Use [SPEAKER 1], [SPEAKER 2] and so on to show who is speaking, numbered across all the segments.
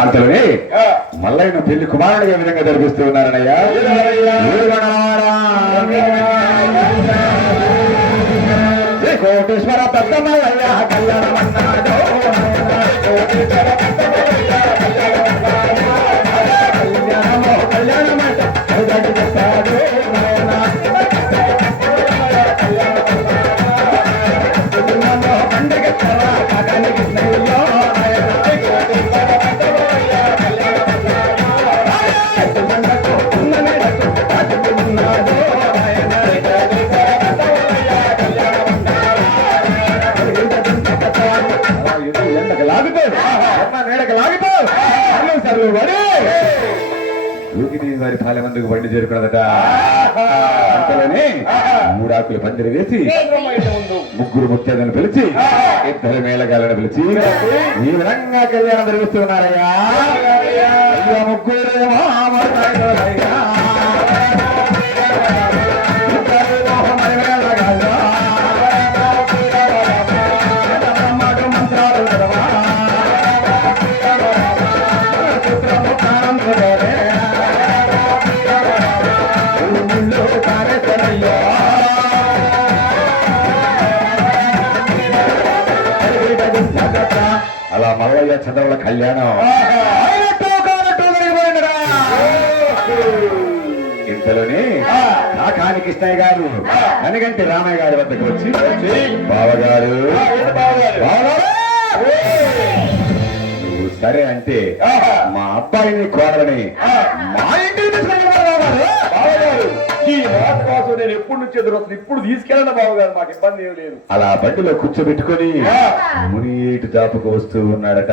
[SPEAKER 1] అంతలోనే
[SPEAKER 2] ఆ,
[SPEAKER 1] మల్లయ్య పెళ్ళి కుమారుడిగా ఈ విధంగా జరిపిస్తూ ఉన్నారనయ్యా. కోటేశ్వర పెద్ద మల్లయ్య కళ్యాణమన్నాడు ఊగిని వారి పాలె మందుకు బండి చేరుకున్నదట. అంతలోనే మూడాకులు పందిరి వేసి ముగ్గురు ముత్యాలను పిలిచి ఇద్దరు మేళగాలను పిలిచి ఈ విధంగా కళ్యాణం జరిగిస్తున్నారయ్యా అయ్యా మల్లయ్య చంద్రుల కళ్యాణం. ఇంతలోనే కాకాని కృష్ణయ్య గారు కనిగంటి రామయ్య గారి వద్దకు వచ్చి బావగారు సరే అంటే మా అబ్బాయిని కోడలని
[SPEAKER 2] నుంచి ఎదురొస్తుంది ఇప్పుడు తీసుకెళ్ళండి బావగారు మాకు ఇబ్బంది ఏం లేదు.
[SPEAKER 1] అలా బండిలో కూర్చోబెట్టుకొని ముని ఏటు దాపుకు వస్తూ ఉన్నాడట.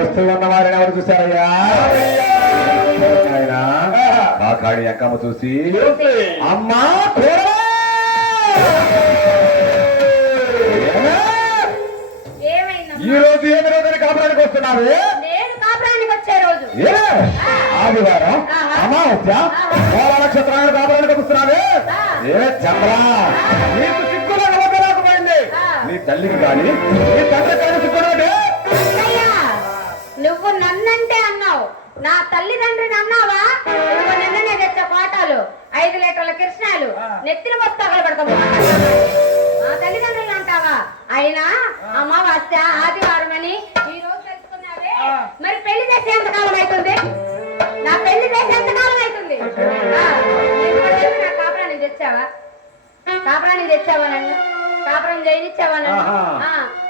[SPEAKER 1] వస్తూ ఉన్న వారిని ఎవరు ఆయన కాకాడి అక్కమ్మ చూసి అమ్మా? ఈ రోజు ఏమి రోజున కాపురానికి వస్తున్నారు?
[SPEAKER 3] రోజు.
[SPEAKER 1] ఆదివారం? అమావాస్య? మూల వస్తున్నావే ఏ చంద్ర నీకు సిగ్గులో నీ తల్లికి కానీ నీ తండ్రి కానీ సిగ్గుడు
[SPEAKER 3] నువ్వు నన్నంటే అన్నావు. నా తల్లిదండ్రిని అన్నావా? నువ్వు నిన్ననే తెచ్చ కోటాలు ఐదు లీటర్ల కృష్ణాలు నెత్తిన పుస్తకాలు పెడతావు నా తల్లిదండ్రులు అంటావా? అయినా అమావాస్య ఆదివారం అని ఈ రోజు తెలుసుకున్నావే. మరి పెళ్ళి చేసే ఎంతకాలం అవుతుంది? పెళ్ళి చేసే అవుతుంది? కూడా చెప్పి నా కాపురానికి తెచ్చావా? కాపురానికి తెచ్చావా నన్ను? కాపురం చేయనిచ్చావా నన్ను?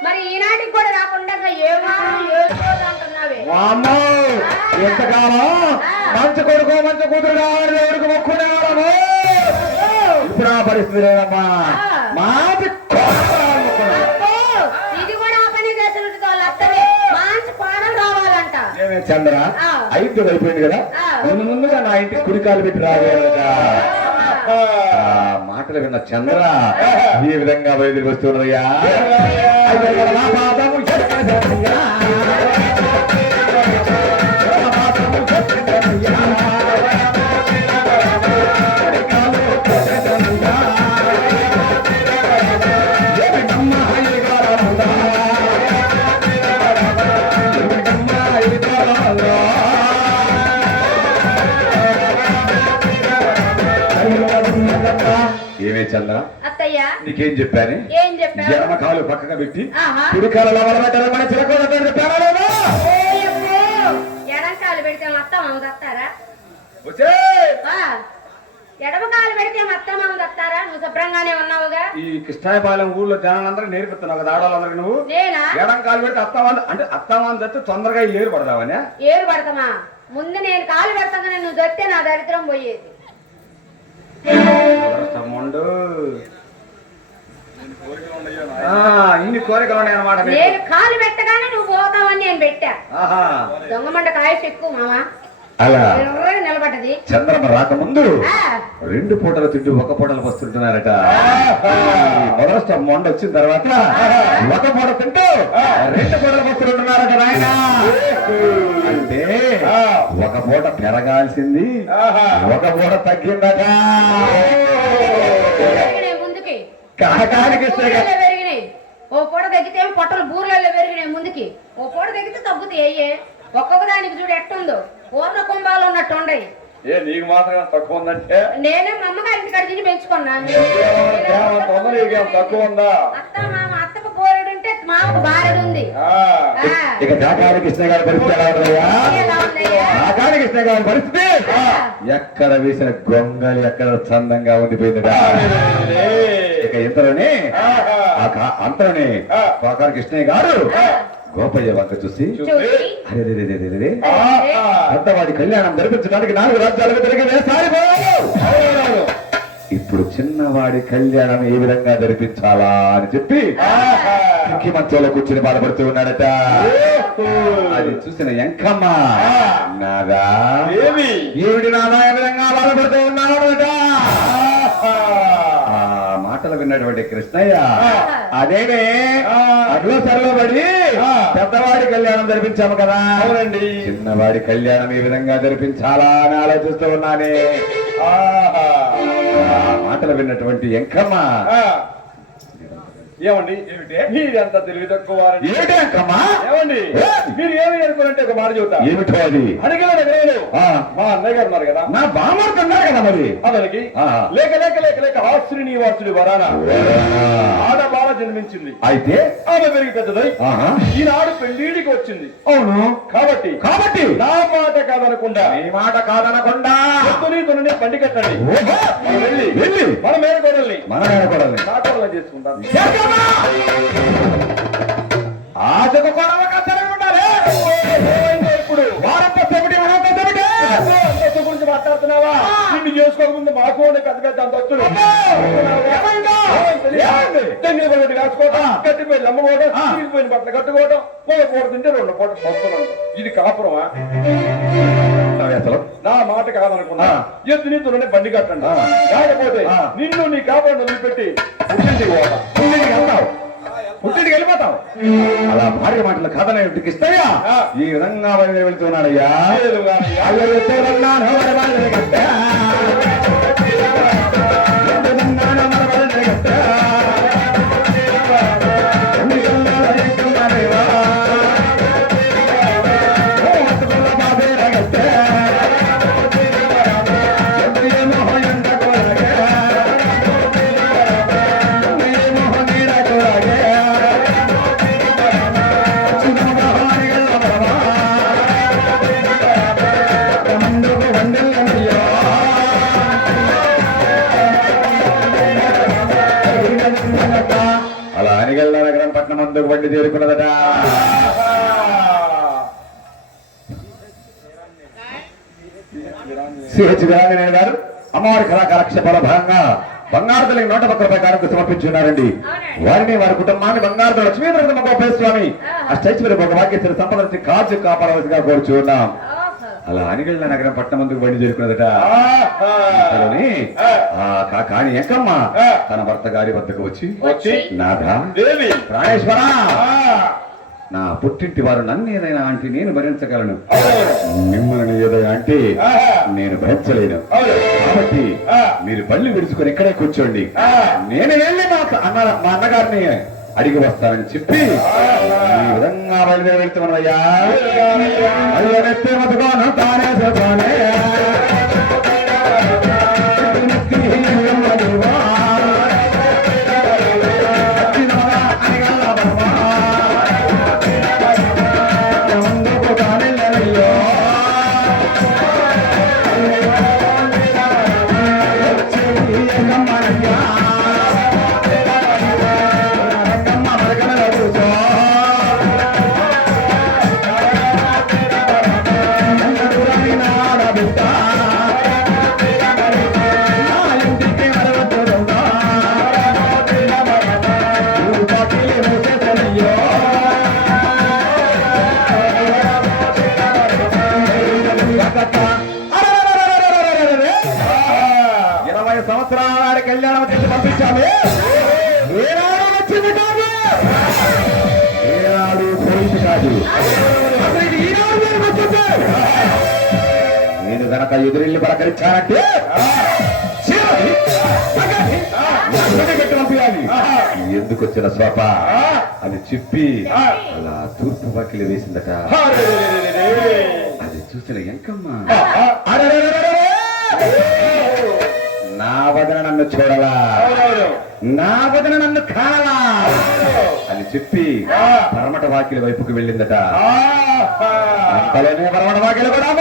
[SPEAKER 3] మరి ఈనాటికి కూడా రాకుండా ఏమో అంటున్నావే?
[SPEAKER 1] ఎంతకాలం మంచి కొడుకు మంచి కూతురు కావాలి దేవుడికి మొక్కునేవాడము ఇప్పుడు ఆ పరిస్థితి లేదమ్మా. మాది చంద్ర. ఐదు అయిపోయింది కదా. ముందు ముందుగా నా ఇంటికి కుడికాలు పెట్టి ఆ మాటలు విన్న చంద్ర ఈ విధంగా బయలుదేరి వస్తున్నారయ్యా.
[SPEAKER 3] అత్తయ్య.
[SPEAKER 1] నీకేం చెప్పాను?
[SPEAKER 3] ఏం చెప్పావు?
[SPEAKER 1] ఎడమ కాలు పక్కన పెట్టి. కుడికాల లవలబెట్టాలి మన చిలకూడదని చెప్పానా
[SPEAKER 3] ఎడంకాలు పెడితే అవుతారా
[SPEAKER 1] వచ్చేయ్!
[SPEAKER 3] ఎడమకాలు పెడితే మొత్తం అవుతారా నువ్వు శుభ్రంగానే ఉన్నావుగా.
[SPEAKER 2] ఈ కృష్ణాయపాలెం ఊళ్ళో జనాలందరూ నేర్పిస్తున్నావు కదా ఆడవాళ్ళందరికీ నువ్వు?
[SPEAKER 3] నేనా?
[SPEAKER 2] ఎడం కాలు పెడితే అత్తమాన్ అంటే అత్తమాన్ తట్టు తొందరగా ఏరు పడదావనే
[SPEAKER 3] ఏరు పడతామా? ముందు నేను కాలు పెడతాగానే నువ్వు దొరికితే నా దరిద్రం పోయేది.
[SPEAKER 2] మొండు ఆ, ఇన్ని కోరికలు ఉన్నాయి అన్నమాట.
[SPEAKER 3] నేను కాలు పెట్టగానే నువ్వు పోతావని నేను పెట్టా.
[SPEAKER 2] ఆహా.
[SPEAKER 3] దొంగమంట కాయసు ఎక్కువ మామ
[SPEAKER 1] అలా. చంద్రమ రాకముందు రెండు పూటలు తిండి ఒక పూటలు వస్తుంటున్నారట. మొదట మొండ వచ్చిన తర్వాత ఒక పూట తింటూ రెండు పూటలు వస్తుంటున్నారట నాయన. అంటే ఒక పూట పెరగాల్సింది. ఒక పూట తగ్గిందట. కాకానికి
[SPEAKER 3] ఓ పూట తగ్గితే పొట్టలు బూర్లలో పెరిగినాయి ముందుకి. ఓ పూట తగ్గితే తగ్గుతాయి అయ్యే. ఒక్కొక్క దానికి చూడు ఎట్టుందో. పూర్ణ కుంభాలు ఉన్నట్టు ఉండయి.
[SPEAKER 2] ఏ నీకు మాత్రం తక్కువ ఉందంటే?
[SPEAKER 3] నేనే మా అమ్మగారి ఇంటి పెంచుకున్నా.
[SPEAKER 2] తక్కువ ఉందా?
[SPEAKER 3] అత్త మామ అత్తకు బోరెడు ఉంటే మామకు బారెడు ఉంది.
[SPEAKER 2] ఆ,
[SPEAKER 3] ఆ,
[SPEAKER 1] ఇక కాకాని కృష్ణ గారి పరిస్థితి ఎలా ఉందయ్యా
[SPEAKER 3] ఎలా ఉందయ్యా?
[SPEAKER 1] కాకాని కృష్ణ గారి పరిస్థితి? ఎక్కడ వేసిన గొంగలి ఎక్కడ చందంగా ఉండిపోయిందిగా
[SPEAKER 2] లే.
[SPEAKER 1] ఇక ఇంతలోనే అంతలోనే కృష్ణయ్య గారు గోపయ్య వంక చూసి అరే.
[SPEAKER 2] ఆహా.
[SPEAKER 1] పెద్దవాడి కళ్యాణం జరిపించడానికి నాలుగు రాజ్యాలకు తిరిగి. ఇప్పుడు చిన్నవాడి కళ్యాణం ఏ విధంగా జరిపించాలా అని చెప్పి
[SPEAKER 2] ఆహా.
[SPEAKER 1] ముఖ్య మంచంలో కూర్చుని బాధపడుతూ ఉన్నాడట. అది చూసిన ఎంకమ్మ. నాదా
[SPEAKER 2] ఏమి
[SPEAKER 1] ఏమిటి నాదా ఏ విధంగా బాధపడుతూ ఉన్నాడట మాటలు విన్నటువంటి కృష్ణయ్య. అదేనే. అడ్లో సరలో పడి. పెద్దవాడి కళ్యాణం జరిపించాము కదా
[SPEAKER 2] అవునండి
[SPEAKER 1] చిన్నవాడి కళ్యాణం ఏ విధంగా జరిపించాలా అని ఆలోచిస్తూ ఉన్నానే మాటలు విన్నటువంటి ఎంకమ్మ.
[SPEAKER 2] ఏమండి? ఏమిటి? మీరెంత తెలివి తక్కువ ఏమండి? మీరు ఏమి అనుకున్నట్టే ఒక మాట చెబుతా.
[SPEAKER 1] ఏమిటో అది?
[SPEAKER 2] అడిగిన నేను
[SPEAKER 1] ఆ.
[SPEAKER 2] మా అన్నయ్య గారు ఉన్నారు కదా?
[SPEAKER 1] నా కదా మరి?
[SPEAKER 2] అతనికి. లేక లేక లేక లేక ఆ శ్రీనివాసుడి వరాన ఆడ బాల జన్మించింది.
[SPEAKER 1] అయితే?
[SPEAKER 2] ఆమె పెరిగి పెద్దదై ఈనాడు పెళ్ళిడికి వచ్చింది.
[SPEAKER 1] అవును.
[SPEAKER 2] కాబట్టి
[SPEAKER 1] కాబట్టి?
[SPEAKER 2] నా మాట కాదనకుండా
[SPEAKER 1] నీ మాట కాదనకుండా?
[SPEAKER 2] పొద్దుని తొలని పండి కట్టండి. వెళ్ళి
[SPEAKER 1] వెళ్ళి.
[SPEAKER 2] మన మేనకోడల్ని.
[SPEAKER 1] మన మేనకోడల్ని.
[SPEAKER 2] నా కోడల్ని చేసుకుంటాం
[SPEAKER 1] చేద్దామా? ఆశకు కొడవ కత్తెరగా ఉండాలి.
[SPEAKER 2] ఇప్పుడు
[SPEAKER 1] వారంతా మనంతా చెవిటి.
[SPEAKER 2] అంతస్తు గురించి మాట్లాడుతున్నావా? నిన్ను చేసుకోకముందు మాకు ఉండే పెద్ద పెద్ద అంతస్తులు? తెంగిలి పడి కాచుకోవటం కట్టిపోయి అమ్ముకోవడం
[SPEAKER 1] ఆ.
[SPEAKER 2] తీగిపోయిన బట్టలు కట్టుకోవడం ఒక పూట తింటే రెండు పూట ఇది కాపురమా?
[SPEAKER 1] అసలు
[SPEAKER 2] నా మాట కాదనుకున్నా. ఎత్తు నీతులోనే బండి కట్టండి.
[SPEAKER 1] ఆ.
[SPEAKER 2] నిన్ను నీ కాపురం వదిలిపెట్టి పుట్టింటికి పోతా.
[SPEAKER 1] పుట్టింటికి వెళ్తావు. పుట్టింటికి వెళ్ళిపోతావు. అలా భార్య మాటలు కాదనే
[SPEAKER 2] ఆ.
[SPEAKER 1] ఈ విధంగా వెళ్తున్నాడయ్యా అలా నగరం పట్నం అందుకు బండి చేరుకున్నదట. సిహెచ్ వీరాంజనేయ గారు అమ్మవారి కళాకాలక్షేపాల భాగంగా బంగారు తల్లి నూట ఒక్క రూపాయి కానుక సమర్పించున్నారండి. వారిని వారి కుటుంబాన్ని బంగారు లక్ష్మీధర గోపాల స్వామి అష్టైశ్వర్య ఒక భాగ్యశ్వర సంపద కాచు కాపాడవలసిగా కోరుచున్నాం. అలా అనిగళ్ళ నగరం పట్నం ముందుకు బండి చేరుకున్నదట కాని ఎంకమ్మ
[SPEAKER 2] ఆ.
[SPEAKER 1] తన భర్త గారి వద్దకు వచ్చి
[SPEAKER 2] వచ్చి
[SPEAKER 1] నాథ ప్రాణేశ్వర. నా పుట్టింటి వారు నన్ను ఏదైనా అంటే నేను భరించగలను. మిమ్మల్ని ఏదైనా అంటే. నేను భరించలేను. కాబట్టి. మీరు బళ్ళు విడుచుకొని ఇక్కడే కూర్చోండి. నేను వెళ్ళి మా అన్న మా అన్నగారిని అడిగి వస్తానని చెప్పి ఈ విధంగా బయలుదేరి వెళ్తున్నాయ్యా అయ్యో నెత్తి మతుకోను తానే సోతానే నేను గనక ఎదురెళ్ళి పలకరించానంటే పంపించాలి ఎందుకు వచ్చిన స్వప అని చెప్పి. అలా తూర్పు వాకిలి వేసిందట. అది చూసిన ఎంకమ్మ! నా వదన నన్ను చూడలా. నా వదన నన్ను కాలా. అని చెప్పి. పరమట వాకిలి వైపుకు వెళ్ళిందట. అంతలోనే పరమట వాకిలి కూడా.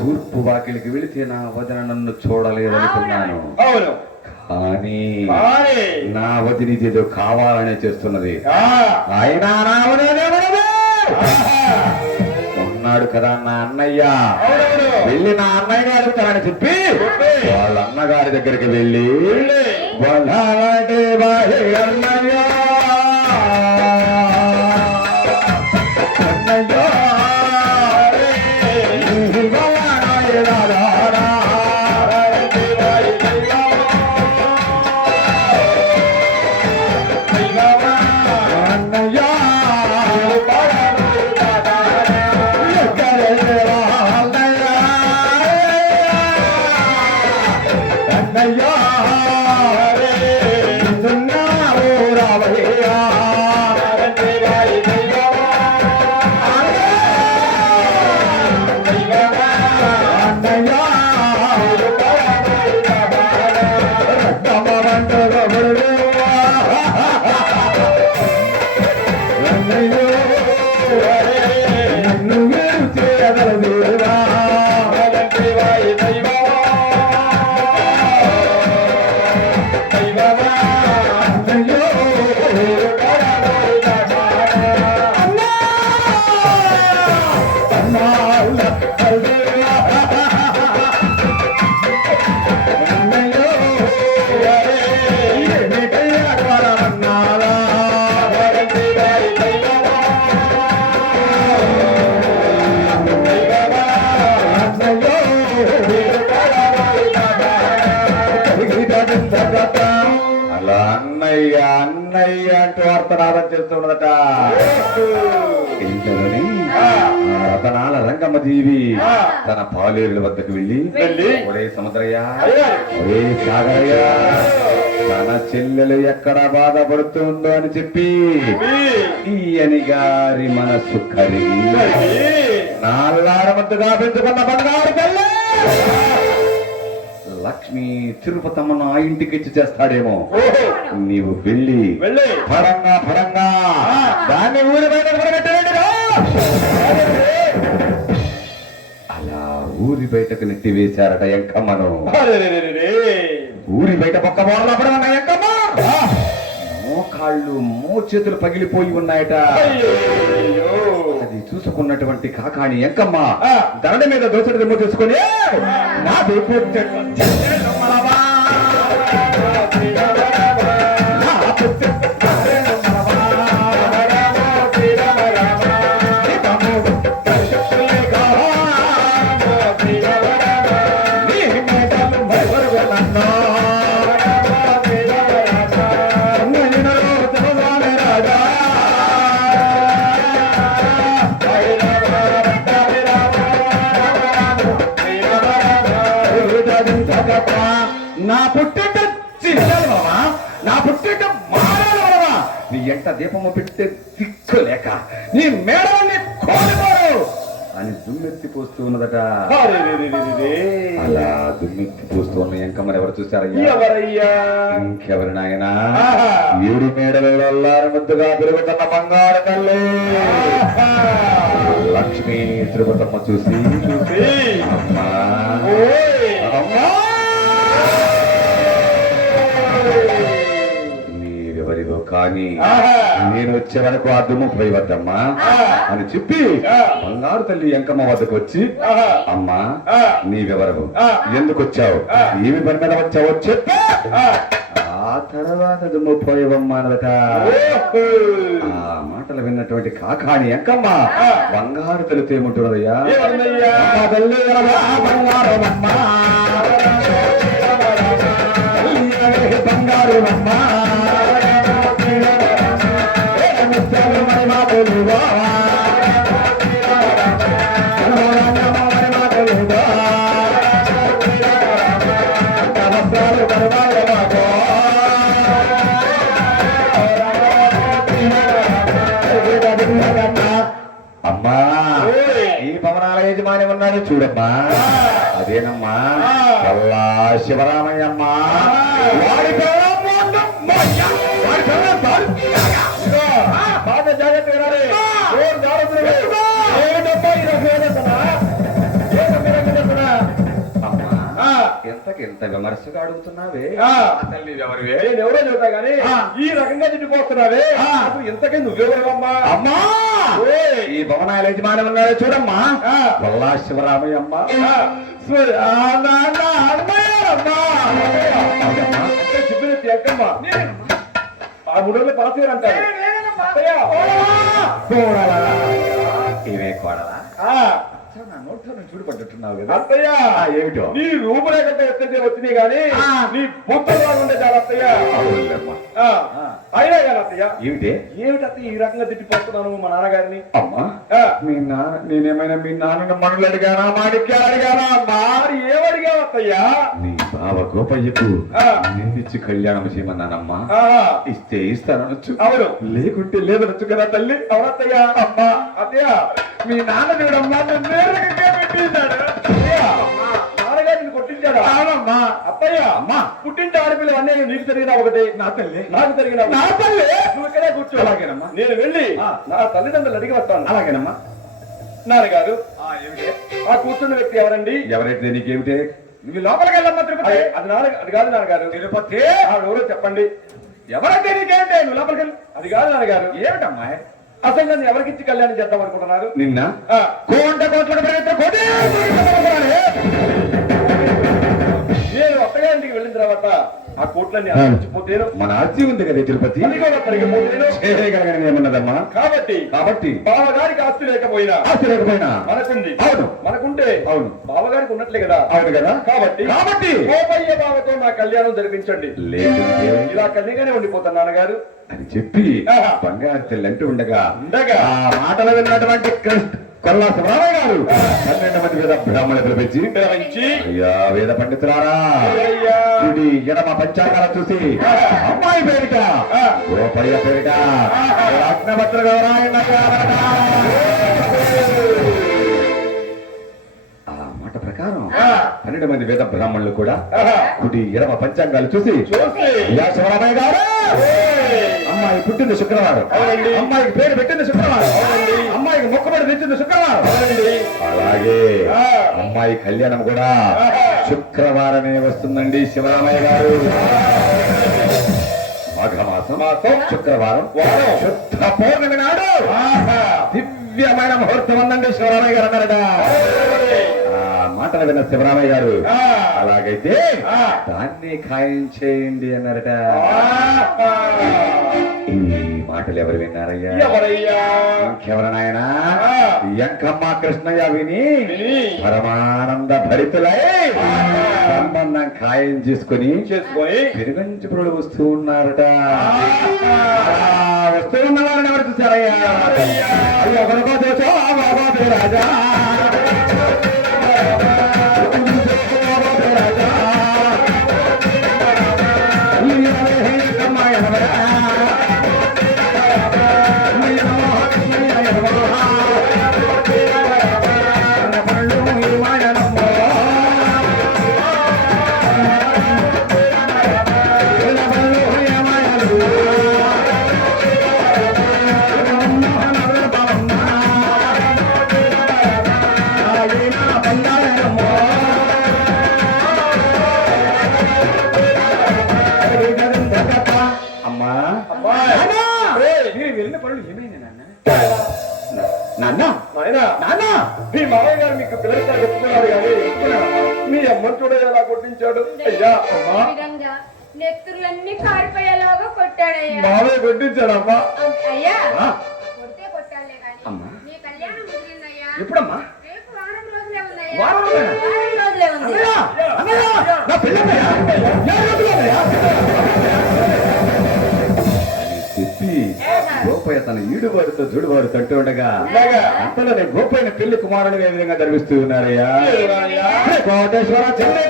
[SPEAKER 1] తూర్పు వాకిలికి వెళితే నా వదన నన్ను చూడలేదనుకున్నాను
[SPEAKER 2] అవును
[SPEAKER 1] కానీ నా వదిన ఇదేదో కావాలనే చేస్తున్నది
[SPEAKER 2] ఆ.
[SPEAKER 1] అయినా నా వదినేమన్నది?
[SPEAKER 2] ఆహా.
[SPEAKER 1] ఉన్నాడు కదా నా అన్నయ్య. వెళ్ళి నా అన్నయ్యని అడుగుతానని చెప్పి
[SPEAKER 2] చెప్పి.
[SPEAKER 1] వాళ్ళ అన్నగారి దగ్గరికి వెళ్ళి
[SPEAKER 2] వెళ్ళి.
[SPEAKER 1] "వల్లాలంటే బాయ్ అన్నయ్య అన్నయ్య ఇంతలోని రతనాల. తన పాలేరుల వద్దకు వెళ్ళి ఒరే సముద్రయ్య
[SPEAKER 2] అయ్యా.
[SPEAKER 1] ఒరే సాగరయ్య తన చెల్లెలు ఎక్కడ బాధపడుతుందో అని చెప్పి ఈయని గారి మనస్సు కరిగి నాల్లారమద్దుగా పెంచుకున్న బంగారు లక్ష్మి తిరుపతమ్మను ఆ ఇంటికి ఇచ్చి చేస్తాడేమో నీవు వెళ్ళి
[SPEAKER 2] వెళ్ళి.
[SPEAKER 1] పరంగా పరంగా దాన్ని ఊరి బయట అలా ఊరి బయటకు నెట్టి వేశారట ఎంకమ్మను ఊరి బయట పక్క బోర్లా పడవన్న ఎంకమ్మ. మోకాళ్ళు మోచేతులు పగిలిపోయి ఉన్నాయట అది చూసుకున్నటువంటి కాకాణి ఎంకమ్మ. దండ మీద దోసడి దిమ్మ తీసుకొని. నా దీపము పెట్టే దిక్కు లేక నీ మేడల్ని కోలుకోరు అని దుమ్మెత్తి పోస్తూ ఉన్నదట. అలా దుమ్మెత్తి పోస్తూ ఉన్న ఎంకమ్మని ఎవరు
[SPEAKER 2] ఎవరయ్యా?
[SPEAKER 1] ఇంకెవరి నాయనా. ఏడు మేడలలో అల్లారు ముద్దుగా పెరుగుతున్న బంగారు తల్లి. లక్ష్మీ తిరుపతమ్మ చూసి.
[SPEAKER 2] చూసి.
[SPEAKER 1] అమ్మా. అమ్మా. కానీ. నేను వచ్చే వరకు ఆ దుమ్ము పోయి వద్దమ్మా
[SPEAKER 2] ఆహా.
[SPEAKER 1] అని చెప్పి. బంగారు తల్లి ఎంకమ్మ వద్దకు వచ్చి. అమ్మా
[SPEAKER 2] ఆ.
[SPEAKER 1] నీవెవరవు
[SPEAKER 2] ఆ.
[SPEAKER 1] ఎందుకు వచ్చావు. ఏమి పని మీద వచ్చావో చెప్పు
[SPEAKER 2] ఆ.
[SPEAKER 1] తర్వాత దుమ్ము పోయేవమ్మా. ఆ మాటలు విన్నటువంటి కాకాణి ఎంకమ్మ. బంగారు తల్లితో ఏముంటున్నదయ్యా
[SPEAKER 2] ఏమన్నయ్యా?
[SPEAKER 1] అమ్మ చూడమ్మా. అదేనమ్మా. కల్లా శివరామయ్యమ్మా. వాడి
[SPEAKER 2] జాగ్రత్త వినాలి.
[SPEAKER 1] విమర్శగా అడుగుతున్నావే. అసలు
[SPEAKER 2] నేను ఎవరో చెబుతా గానీ. ఈ రకంగా తిట్టిపోతున్నావే ఇంతకీ నువ్వెవరమ్మా
[SPEAKER 1] అమ్మా. ఈ భవనాల యజమాని ఉన్నాడు చూడమ్మా
[SPEAKER 2] ఆ.
[SPEAKER 1] కొల్లా శివరామయ్యమ్మ
[SPEAKER 2] ఆ. మూడు రోజులు పాస్ అంటారు.
[SPEAKER 1] ఇవే కోడలా నా నోట్లో నుంచి చూడబడ్డట్టున్నావు కదా.
[SPEAKER 2] అత్తయ్య!
[SPEAKER 1] ఏమిటో?
[SPEAKER 2] నీ ఎత్తే వచ్చినాయి కానీ. నీ బుట్టలు ఉండే చాలు అత్తయ్య. అయినా కానీ అత్తయ్య.
[SPEAKER 1] ఏమిటే?
[SPEAKER 2] ఏమిటి అత్తయ్య ఈ రకంగా తిట్టిపోతున్నాను మా నాన్నగారిని?
[SPEAKER 1] అమ్మా. మీ నాన్న నేనేమైనా మీ నాన్నని మనులు అడిగానా మాణిక్యాలు అడిగానా?
[SPEAKER 2] మరి ఏమడిగావు అత్తయ్యా?
[SPEAKER 1] నీ బావ గోపయ్యకు
[SPEAKER 2] ఆ.
[SPEAKER 1] నేనిచ్చి కళ్యాణం చేయమన్నానమ్మా. ఇస్తే ఇస్తానొచ్చు
[SPEAKER 2] అవును.
[SPEAKER 1] లేకుంటే లేదనొచ్చు కదా తల్లి.
[SPEAKER 2] అవునత్తయ్య.
[SPEAKER 1] అమ్మా.
[SPEAKER 2] అత్తయ్య.
[SPEAKER 1] మీ నాన్న చూడమ్మా అవునమ్మా.
[SPEAKER 2] అత్తయ్య.
[SPEAKER 1] అమ్మా.
[SPEAKER 2] పుట్టింటి ఆడపిల్ల అన్నీ నీకు జరిగిన ఒకటి.
[SPEAKER 1] నా తల్లి.
[SPEAKER 2] నాకు జరిగిన ఒకటి.
[SPEAKER 1] నా తల్లి?
[SPEAKER 2] నువ్వు ఇక్కడే కూర్చో.
[SPEAKER 1] అలాగేనమ్మా.
[SPEAKER 2] నేను వెళ్ళి. నా తల్లిదండ్రులు అడిగి వస్తాను.
[SPEAKER 1] అలాగేనమ్మా.
[SPEAKER 2] నాన్నగారు. ఆ కూర్చున్న వ్యక్తి ఎవరండి?
[SPEAKER 1] ఎవరైతే నీకేమిటే?
[SPEAKER 2] నువ్వు లోపలికి వెళ్ళమ్మా తిరుపతి అది నాన్న అది కాదు నాన్నగారు. తిరుపతి. ఎవరో చెప్పండి. ఎవరైతే నీకేంటే? నువ్వు లోపలికి వెళ్ళి అది కాదు నాన్నగారు.
[SPEAKER 1] ఏమిటమ్మా?
[SPEAKER 2] అసలు నన్ను ఎవరికిచ్చి కళ్యాణం చేద్దాం అనుకుంటున్నారు?
[SPEAKER 1] నిన్న. కోంట కోట్ల కోటి
[SPEAKER 2] అత్తగారింటికి వెళ్ళిన తర్వాత ఆ కోట్లన్నీ ఆలోచిపోతేను
[SPEAKER 1] మన ఆస్తి ఉంది కదా తిరుపతి? ఏమన్నదమ్మా?
[SPEAKER 2] కాబట్టి
[SPEAKER 1] కాబట్టి
[SPEAKER 2] బావగారికి ఆస్తి లేకపోయినా
[SPEAKER 1] ఆస్తి లేకపోయినా
[SPEAKER 2] మనకుంది.
[SPEAKER 1] అవును.
[SPEAKER 2] మనకుంటే
[SPEAKER 1] అవును.
[SPEAKER 2] బావగారికి ఉన్నట్లే కదా.
[SPEAKER 1] అవును కదా.
[SPEAKER 2] కాబట్టి
[SPEAKER 1] కాబట్టి
[SPEAKER 2] కోపయ్య బావతో నా కళ్యాణం జరిపించండి.
[SPEAKER 1] లేకుంటే
[SPEAKER 2] ఇలా కన్నీగానే ఉండిపోతాను నాన్నగారు.
[SPEAKER 1] అని చెప్పి. బంగారు తెల్లి అంటూ ఉండగా
[SPEAKER 2] ఉండగా.
[SPEAKER 1] ఆ మాటలు విన్నటువంటి కృష్ణ కొల్లా శివరామయ్య గారు. పన్నెండు మంది వేద బ్రాహ్మణులు పిలిపించి అయ్యా వేద పండితులారా. కుడి ఎడమ పంచాంగాలు చూసి అమ్మాయి పేరిట. గోపయ్య పేరిట రత్నభద్ర గౌరాయణ ప్రకారం. పన్నెండు మంది వేద బ్రాహ్మణులు కూడా. కుడి ఎడమ పంచాంగాలు చూసి శివరామయ్య గారు. అమ్మాయి పుట్టింది శుక్రవారం. అమ్మాయికి పేరు పెట్టింది శుక్రవారం. అమ్మాయికి మొక్కబడి తెచ్చింది శుక్రవారం. అలాగే. అమ్మాయి కళ్యాణం కూడా. శుక్రవారమే వస్తుందండి శివరామయ్య గారు మాఘమాసం
[SPEAKER 2] మాసం.
[SPEAKER 1] శుక్రవారం
[SPEAKER 2] వారం.
[SPEAKER 1] శుద్ధ పౌర్ణమి నాడు
[SPEAKER 2] ఆహా.
[SPEAKER 1] దివ్యమైన ముహూర్తం ఉందండి శివరామయ్య గారు అన్నారట మాటలు విన్న శివరామయ్య గారు. అలాగైతే. దాన్ని ఖాయం చేయండి అన్నారట. ఈ మాటలు ఎవరు విన్నారయ్యా?
[SPEAKER 2] ఎవరయ్యా?
[SPEAKER 1] ఇంకెవరు నాయనా?
[SPEAKER 2] ఆ.
[SPEAKER 1] ఎంకమ్మ కృష్ణయ్య విని పరమానంద భరితులై సంబంధం ఖాయం చేసుకుని
[SPEAKER 2] చేసుకొని
[SPEAKER 1] పెరుగంచుపురుడు వస్తూ ఉన్నారట. వస్తూ ఉన్న వారిని ఎవరు
[SPEAKER 2] ఎవరయ్యా?
[SPEAKER 1] అయ్యో కొనుకో రాజా. వెళ్ళిన పనులు ఏమైంది నాన్న? నాన్న? నాన్న?
[SPEAKER 2] మీ మామయ్య గారు మీకు పిల్లలతో చెప్తున్నారు కానీ మీ అమ్మని చూడ ఎలా కొట్టించాడు? అయ్యా అమ్మా.
[SPEAKER 3] నెత్తురులన్నీ కారిపోయేలాగా కొట్టాడయ్యా.
[SPEAKER 2] మామయ్య కొట్టించాడమ్మా.
[SPEAKER 3] అయ్యా కొడితే కొట్టాలే కానీ
[SPEAKER 1] అమ్మా.
[SPEAKER 3] నీ కళ్యాణం ముగిరిందయ్యా
[SPEAKER 1] ఎప్పుడమ్మా?
[SPEAKER 3] రేపు వారం రోజులే ఉందయ్యా.
[SPEAKER 1] వారం
[SPEAKER 3] రోజులే ఉంది
[SPEAKER 1] అన్నయ్య! అన్నయ్య! నా పిల్లన్నయ్య! ఏ రోజులోనయ్య? గోపయ్య తన ఈడుబారుతో జుడుబారు తట్టు ఉండగా. అంతలోనే గోపయ్యని పెళ్ళి కుమారుడిగా ఏ విధంగా జరిపిస్తూ ఉన్నారయ్యా? కోటేశ్వర చెన్నై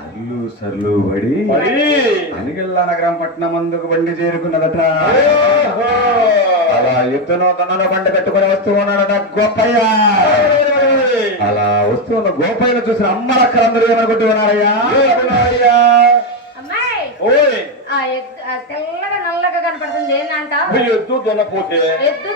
[SPEAKER 1] అల్లు సర్లు పడి అనిగల్లా నగరం పట్నం అందుకు బండి చేరుకున్నదట. అలా ఎత్తున తనను బండి కట్టుకుని వస్తూ ఉన్నాడట గోపయ్య. అలా వస్తున్న గోపయ్యను చూసిన అమ్మలక్కలందరూ ఏమనుకుంటూ ఉన్నారయ్యా
[SPEAKER 3] తెల్లగా నల్లగా కనపడుతుంది. ఏంటంట
[SPEAKER 2] ఎద్దు దొనపోతే
[SPEAKER 3] ఎద్దు